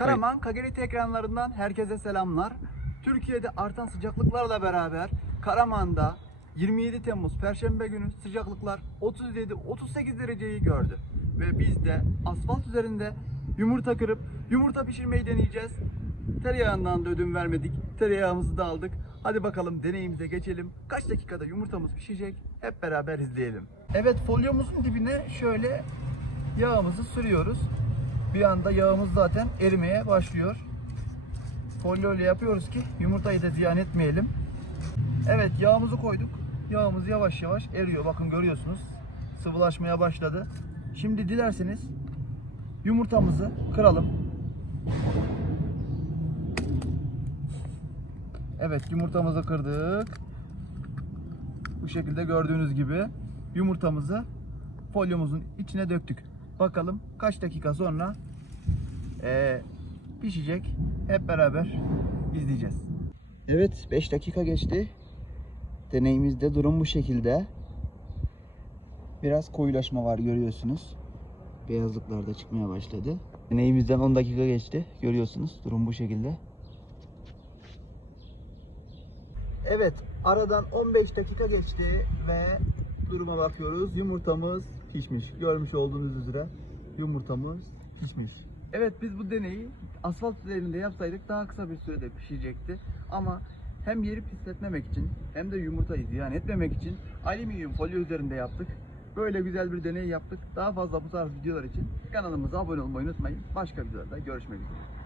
Karaman Kagerite ekranlarından herkese selamlar. Türkiye'de artan sıcaklıklarla beraber Karaman'da 27 Temmuz Perşembe günü sıcaklıklar 37-38 dereceyi gördü. Ve biz de asfalt üzerinde yumurta kırıp yumurta pişirmeyi deneyeceğiz. Tereyağından da ödün vermedik. Tereyağımızı da aldık. Hadi bakalım deneyimize geçelim. Kaç dakikada yumurtamız pişecek? Hep beraber izleyelim. Evet folyomuzun dibine şöyle yağımızı sürüyoruz. Bir anda yağımız zaten erimeye başlıyor. Folyo ile yapıyoruz ki yumurtayı da ziyan etmeyelim. Evet yağımızı koyduk. Yağımız yavaş yavaş eriyor. Bakın görüyorsunuz. Sıvılaşmaya başladı. Şimdi dilerseniz yumurtamızı kıralım. Evet yumurtamızı kırdık. Bu şekilde gördüğünüz gibi yumurtamızı folyomuzun içine döktük. Bakalım kaç dakika sonra eee, pişecek. Hep beraber izleyeceğiz. Evet 5 dakika geçti. Deneyimizde durum bu şekilde. Biraz koyulaşma var görüyorsunuz. Beyazlıklar da çıkmaya başladı. Deneyimizden 10 dakika geçti. Görüyorsunuz durum bu şekilde. Evet, aradan 15 dakika geçti ve duruma bakıyoruz. Yumurtamız pişmiş. Görmüş olduğunuz üzere yumurtamız pişmiş. Evet, biz bu deneyi asfalt üzerinde yapsaydık daha kısa bir sürede pişecekti. Ama hem yeri pisletmemek için hem de yumurtayı ziyan etmemek için alüminyum folyo üzerinde yaptık. Böyle güzel bir deney yaptık. Daha fazla bu tarz videolar için kanalımıza abone olmayı unutmayın. Başka videolarda görüşmek üzere.